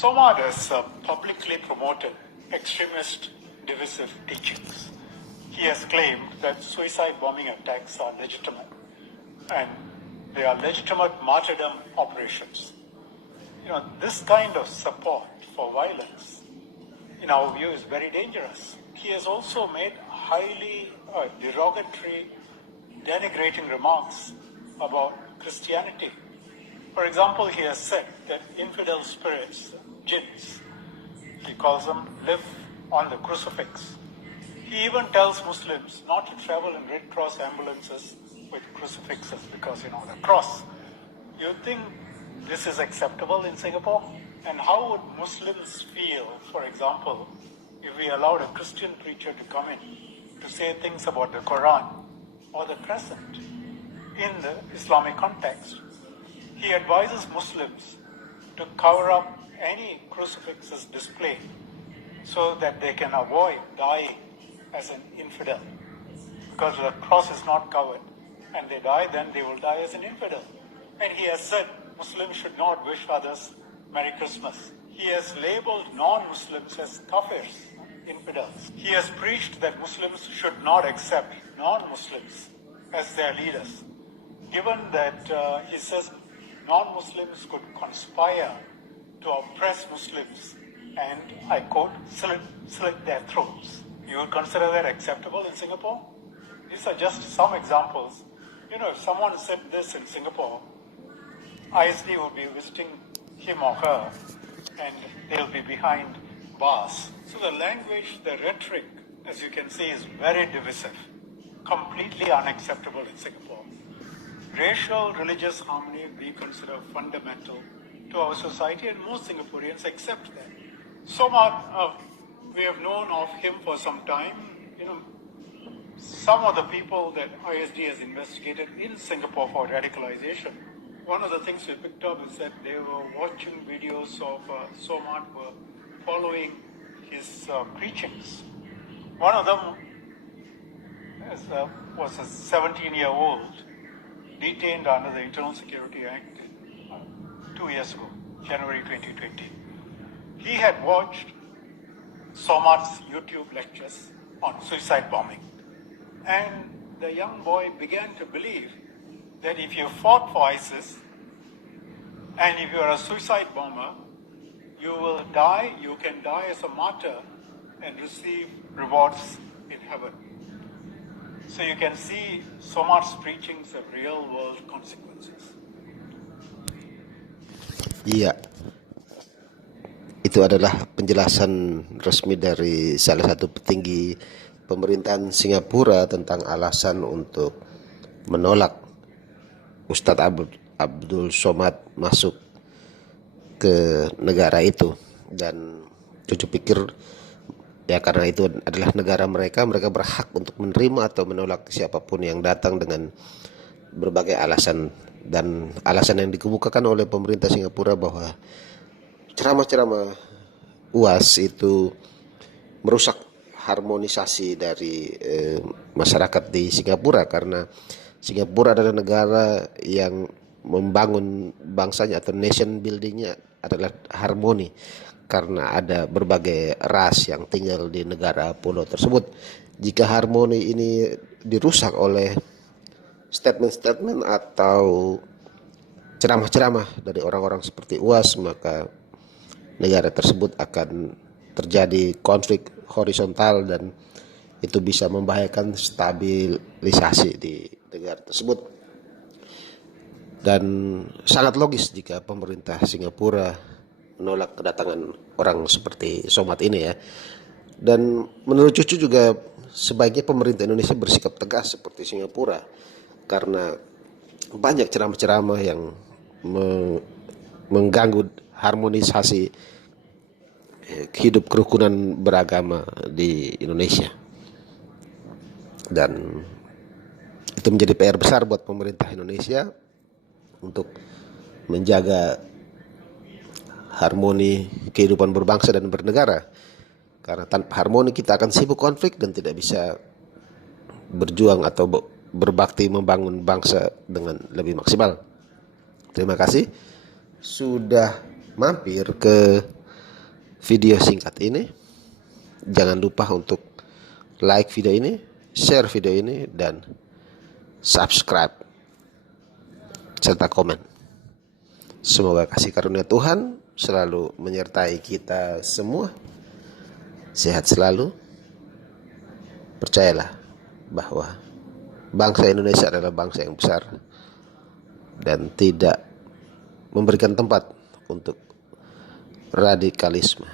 Somad has publicly promoted extremist, divisive teachings. He has claimed that suicide bombing attacks are legitimate and they are legitimate martyrdom operations. This kind of support for violence, in our view, is very dangerous. He has also made highly derogatory, denigrating remarks about Christianity. For example, he has said that infidel spirits, jinns, he calls them, live on the crucifix. He even tells Muslims not to travel in Red Cross ambulances with crucifixes because, the cross. You think this is acceptable in Singapore? And how would Muslims feel, for example, if we allowed a Christian preacher to come in to say things about the Quran or the crescent in the Islamic context? He advises Muslims to cover up any crucifixes displayed so that they can avoid dying as an infidel. Because the cross is not covered and they die, then they will die as an infidel. And he has said Muslims should not wish others Merry Christmas. He has labeled non-Muslims as kafirs, infidels. He has preached that Muslims should not accept non-Muslims as their leaders. Given that he says non-Muslims could conspire to oppress Muslims and, I quote, slit their throats. You would consider that acceptable in Singapore? These are just some examples. If someone said this in Singapore, ISD would be visiting him or her and they'll be behind bars. So the language, the rhetoric, as you can see, is very divisive, completely unacceptable in Singapore. Racial, religious harmony we consider fundamental to our society, and most Singaporeans accept that. Somad, we have known of him for some time. Some of the people that ISD has investigated in Singapore for radicalization, one of the things we picked up is that they were watching videos of Somad, were following his preachings. One of them was a 17-year-old detained under the Internal Security Act 2 years ago, January 2020. He had watched Somad's YouTube lectures on suicide bombing. And the young boy began to believe that if you fought for ISIS and if you are a suicide bomber, you will die, you can die as a martyr and receive rewards in heaven. So you can see Somad's preachings have real-world consequences. Iya, itu adalah penjelasan resmi dari salah satu petinggi pemerintahan Singapura tentang alasan untuk menolak Ustadz Abdul Somad masuk ke negara itu. Dan cucu pikir ya karena itu adalah negara mereka berhak untuk menerima atau menolak siapapun yang datang dengan berbagai alasan. Dan alasan yang dikemukakan oleh pemerintah Singapura bahwa ceramah-ceramah UAS itu merusak harmonisasi dari masyarakat di Singapura, karena Singapura adalah negara yang membangun bangsanya atau nation buildingnya adalah harmoni, karena ada berbagai ras yang tinggal di negara pulau tersebut. Jika harmoni ini dirusak oleh statement-statement atau ceramah-ceramah dari orang-orang seperti UAS, maka negara tersebut akan terjadi konflik horizontal dan itu bisa membahayakan stabilisasi di negara tersebut. Dan sangat logis jika pemerintah Singapura menolak kedatangan orang seperti Somad ini ya. Dan menurut cucu juga sebaiknya pemerintah Indonesia bersikap tegas seperti Singapura, karena banyak ceramah-ceramah yang mengganggu harmonisasi hidup kerukunan beragama di Indonesia. Dan itu menjadi PR besar buat pemerintah Indonesia untuk menjaga harmoni kehidupan berbangsa dan bernegara. Karena tanpa harmoni kita akan sibuk konflik dan tidak bisa berjuang atau berbakti membangun bangsa dengan lebih maksimal. Terima kasih sudah mampir ke video singkat ini. Jangan lupa untuk like video ini, share video ini, dan subscribe serta komen. Semoga kasih karunia Tuhan selalu menyertai kita semua. Sehat selalu. Percayalah bahwa bangsa Indonesia adalah bangsa yang besar dan tidak memberikan tempat untuk radikalisme.